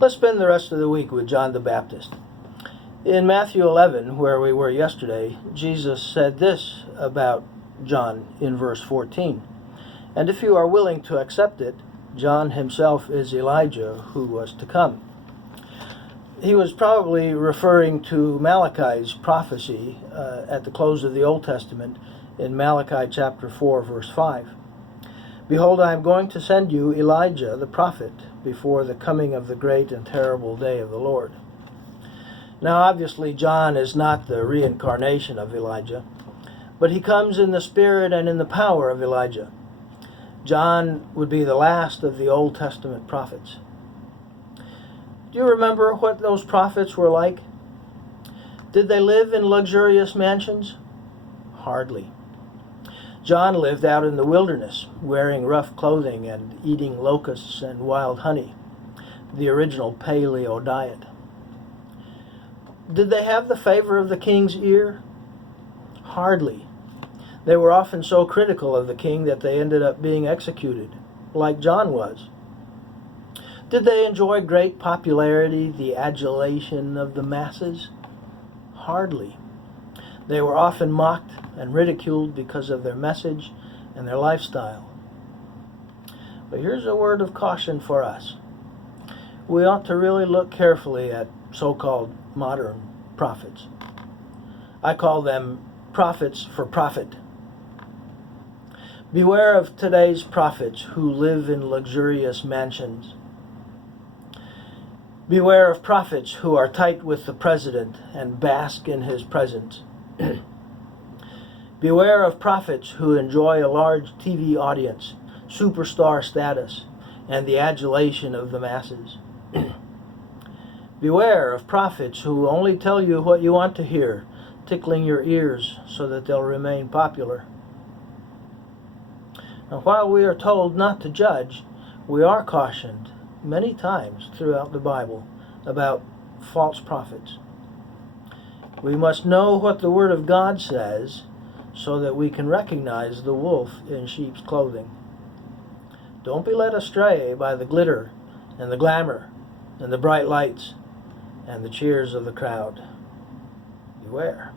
Let's spend the rest of the week with John the Baptist. In Matthew 11, where we were yesterday, Jesus said this about John in verse 14. And if you are willing to accept it, John himself is Elijah who was to come. He was probably referring to Malachi's prophecy at the close of the Old Testament in Malachi chapter 4, verse 5. Behold, I am going to send you Elijah the prophet before the coming of the great and terrible day of the Lord. Now, obviously, John is not the reincarnation of Elijah, but he comes in the spirit and in the power of Elijah. John would be the last of the Old Testament prophets. Do you remember what those prophets were like? Did they live in luxurious mansions? Hardly. John lived out in the wilderness, wearing rough clothing and eating locusts and wild honey, the original paleo diet. Did they have the favor of the king's ear? Hardly. They were often so critical of the king that they ended up being executed, like John was. Did they enjoy great popularity, the adulation of the masses? Hardly. They were often mocked and ridiculed because of their message and their lifestyle. But here's a word of caution for us. We ought to really look carefully at so-called modern prophets. I call them prophets for profit. Beware of today's prophets who live in luxurious mansions. Beware of prophets who are tight with the president and bask in his presence. Beware of prophets who enjoy a large TV audience, superstar status, and the adulation of the masses. Beware of prophets who only tell you what you want to hear, tickling your ears so that they'll remain popular. And while we are told not to judge, we are cautioned many times throughout the Bible about false prophets. We must know what the Word of God says so that we can recognize the wolf in sheep's clothing. Don't be led astray by the glitter and the glamour and the bright lights and the cheers of the crowd. Beware.